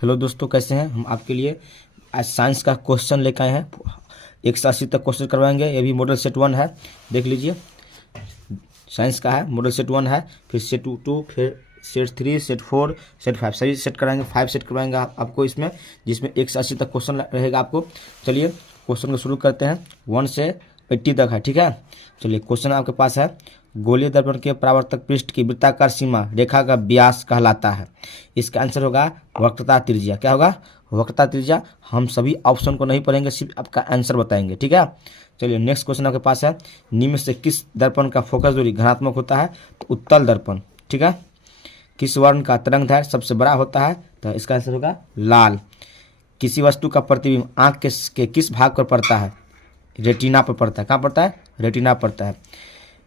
Hello दोस्तों, कैसे हैं। हम आपके लिए आज साइंस का क्वेश्चन लेकर आए हैं। 180 तक क्वेश्चन करवाएंगे। ये भी मॉडल सेट 1 है, देख लीजिए। साइंस का है, मॉडल सेट 1 है, फिर सेट 2, फिर सेट 3, सेट 4, सेट 5, सभी सेट कराएंगे। 5 सेट करवाएंगे आपको इसमें, जिसमें 180 तक क्वेश्चन रहेगा आपको। चलिए क्वेश्चन को शुरू करते हैं। 1 से 80 तक है, ठीक है। चलिए क्वेश्चन आपके पास है, गोलीय दर्पण के परावर्तक पृष्ठ की वृत्ताकार सीमा रेखा का व्यास कहलाता है। इसका आंसर होगा वक्रता त्रिज्या। क्या होगा? वक्रता त्रिज्या। हम सभी ऑप्शन को नहीं पढ़ेंगे, सिर्फ आपका आंसर बताएंगे, ठीक है। चलिए नेक्स्ट क्वेश्चन आपके पास है, निम्न से किस दर्पण का फोकस दूरी धनात्मक होता है? तो उत्तल दर्पण, ठीक है। किस वर्ण का तरंगदैर्घ्य सबसे बड़ा होता है? तो इसका आंसर होगा लाल। किसी वस्तु का प्रतिबिंब आंख के किस भाग पर पड़ता है? रेटिना पर पड़ता है। कहाँ पड़ता है? रेटिना पड़ता है।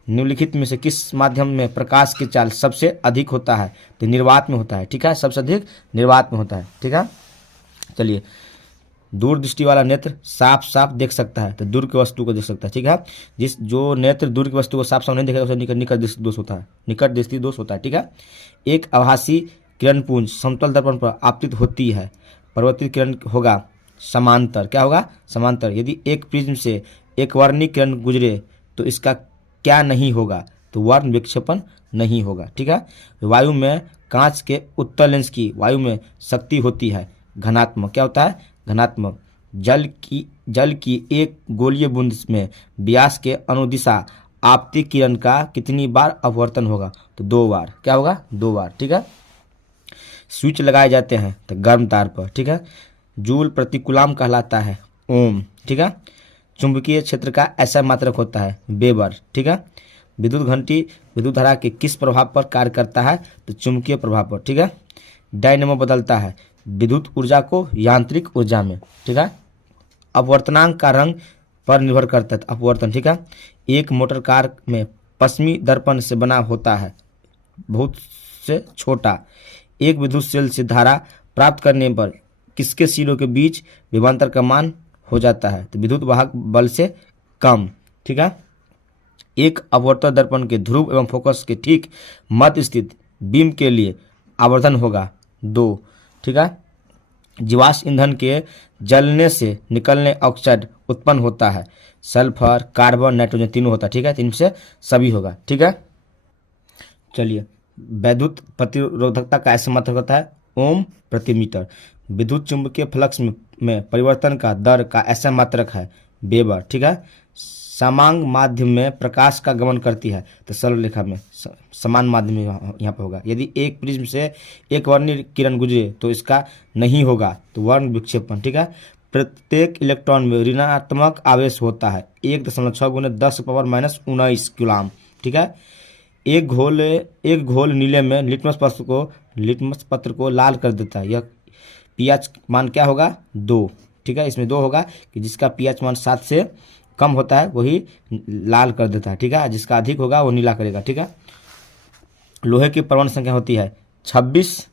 निम्नलिखित में से किस माध्यम में प्रकाश की चाल सबसे अधिक होता है? तो निर्वात में होता है, ठीक है। सबसे अधिक निर्वात में होता है, ठीक है। चलिए, दूर दृष्टि वाला नेत्र साफ साफ देख सकता है, तो दूर की वस्तु को देख सकता है, ठीक है। जो नेत्र दूर की वस्तु को साफ साफ नहीं देखेगा उसे निकट दृष्टि दोष होता है, निकट दृष्टि दोष होता है, ठीक है। एक आभासी किरणपुंज समतल दर्पण पर आपतित होती है, परिवर्तित किरण होगा समांतर। क्या होगा? समांतर। यदि एक प्रिज्म से एक वर्णीय किरण गुजरे तो इसका क्या नहीं होगा? तो वर्ण विक्षेपण नहीं होगा, ठीक है। वायु में कांच के उत्तल लेंस की वायु में शक्ति होती है घनात्मक। क्या होता है? घनात्मक। जल की एक गोलीय बूंद में व्यास के अनुदिशा आपतित किरण का कितनी बार अपवर्तन होगा? तो 2 बार। क्या होगा? 2 बार, ठीक है। स्विच लगाए जाते हैं तो गर्म तार पर, ठीक है। जूल प्रति कूलाम कहलाता है ओम, ठीक है। चुंबकीय क्षेत्र का ऐसा मात्रक होता है वेबर, ठीक है। विद्युत घंटी विद्युत धारा के किस प्रभाव पर कार्य करता है? तो चुंबकीय प्रभाव पर, ठीक है। डायनेमो बदलता है विद्युत ऊर्जा को यांत्रिक ऊर्जा में, ठीक है। अपवर्तनांक का रंग पर निर्भर करता है, अपवर्तन, ठीक है। एक मोटर कार में पश्चिमी दर्पण से बना होता है बहुत से छोटा। एक विद्युत सेल से धारा प्राप्त करने पर किसके सिरों के बीच विभवांतर का मान हो जाता है? तो विद्युत वाहक बल से कम, ठीक है। एक अपवर्तक दर्पण के ध्रुव एवं फोकस के ठीक मध्य स्थित बीम के लिए आवर्धन होगा 2, ठीक है। जीवाश्म ईंधन के जलने से निकलने ऑक्साइड उत्पन्न होता है सल्फर, कार्बन, नाइट्रोजन, तीनों होता है, ठीक है। तीन से सभी होगा, ठीक है। चलिए, वैद्युत प्रतिरोधकता का ऐसा मात्रक होता है ओम प्रति मीटर। विद्युत चुंबकीय फ्लक्स में परिवर्तन का दर का ऐसा मात्रक है वेबर, ठीक है। समान माध्यम में प्रकाश का गमन करती है तो सरल रेखा में समान माध्यम में यहाँ पर होगा। यदि एक प्रिज्म से एक वर्णीय किरण गुजरे तो इसका नहीं होगा, तो वर्ण विक्षेपण, ठीक है। प्रत्येक इलेक्ट्रॉन में ऋणात्मक आवेश होता है 1.6 × 10⁻⁻19 कूलाम, ठीक है। एक घोल नीले में लिटमस पत्र को लाल कर देता है। यह पीएच मान क्या होगा? 2, ठीक है। इसमें 2 होगा कि जिसका पीएच मान 7 से कम होता है वही लाल कर देता है, ठीक है। जिसका अधिक होगा वो नीला करेगा, ठीक है। लोहे की परमाणु संख्या होती है 26।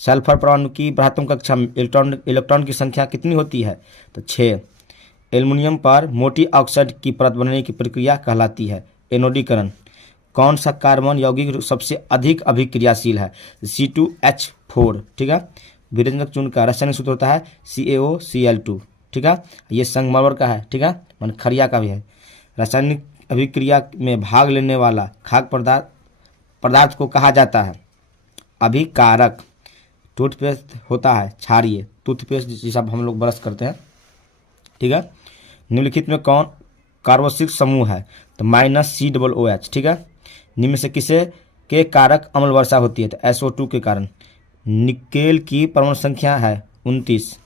सल्फर परमाणु की बृहत्तम कक्षा में इलेक्ट्रॉन की संख्या कितनी होती है? तो 6। एल्युमिनियम पर मोटी ऑक्साइड की परत बनने की प्रक्रिया कहलाती है एनोडीकरण। कौन सा कार्बन यौगिक सबसे अधिक अभिक्रियाशील है? C2H4, ठीक है। विरेचनक चूर्ण का रासायनिक सूत्र होता है CaOCl2, ठीक है। ये संगमरमर का है, ठीक है, मान खरिया का भी है। रासायनिक अभिक्रिया में भाग लेने वाला खाद्य पदार्थ को कहा जाता है अभिकारक। टूथपेस्ट होता है क्षारीय, टूथपेस्ट जिसे हम लोग ब्रश करते हैं, ठीक है। निम्नलिखित में कौन कार्बोक्सिल समूह है? तो -COOH, ठीक है। निम्न से किसे के कारक अम्ल वर्षा होती है? तो SO2 के कारण। निकेल की परमाणु संख्या है 29।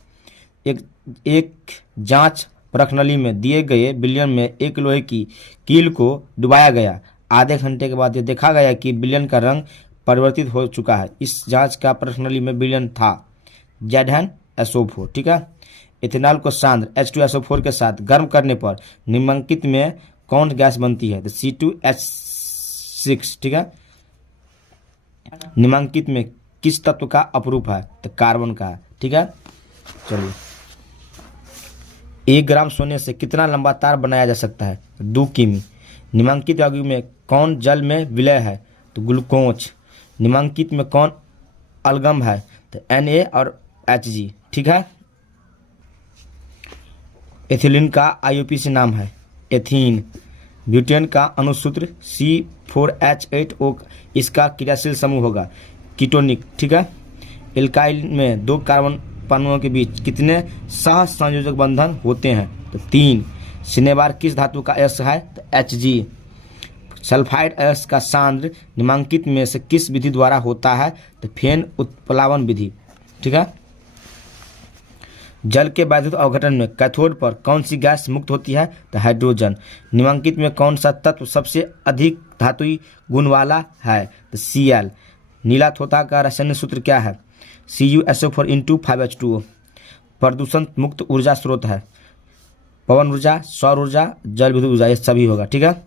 एक जांच प्रणाली में दिए गए विलयन में एक लोहे की कील को डुबाया गया। आधे घंटे के बाद यह देखा गया कि विलयन का रंग परिवर्तित हो चुका है। इस जांच का प्रणाली में विलयन था ZnSO4, ठीक है। इथेनॉल को सांद्र H2SO4 के साथ गर्म करने पर निम्नलिखित में कौन गैस बनती है? तो C2H6, ठीक है। निम्नलिखित में किस तत्व का अपरूप है? तो कार्बन का है, ठीक है। चलिए, 1 ग्राम सोने से कितना लंबा तार बनाया जा सकता है? 2 किमी। निम्नलिखित यौगिक में कौन जल में विलय है? तो ग्लूकोज। निम्नलिखित में कौन अलगम है? तो Na और Hg, ठीक है। एथिलीन का IUPAC नाम है एथीन। ब्यूटेन का अणुसूत्र C4H8O, इसका क्रियाशील समूह होगा कीटोनिक, ठीक है। एल्काइल में 2 कार्बन परमाणुओं के बीच कितने सहसंयोजक बंधन होते हैं? तो 3। सिनेबार किस धातु का अयस्क है? तो Hg। सल्फाइड अयस्क का सांद्र निम्नलिखित में से किस विधि द्वारा होता है? तो फेन उत्प्लावन विधि, ठीक है। जल के वैद्युत अवघटन में कैथोड पर कौन सी गैस मुक्त होती है? तो हाइड्रोजन। निम्नलिखित में कौन सा तत्व सबसे अधिक धातुई गुण वाला है? तो Cl। नीला तोता का रासायनिक सूत्र क्या है? CuSO4 5H2O। प्रदूषण मुक्त ऊर्जा स्रोत है पवन ऊर्जा, सौर ऊर्जा, जल विद्युत ऊर्जा, ये सभी होगा, ठीक है।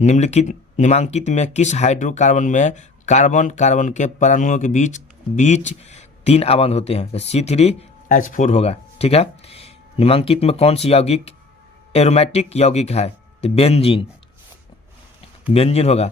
निम्नलिखित में किस हाइड्रोकार्बन में कार्बन कार्बन के परमाणुओं के बीच 3 आबंध होते हैं? तो C3H4 होगा, ठीक है। निम्नलिखित में कौन सी यौगिक एरोमेटिक यौगिक है? तो बेंजीन होगा।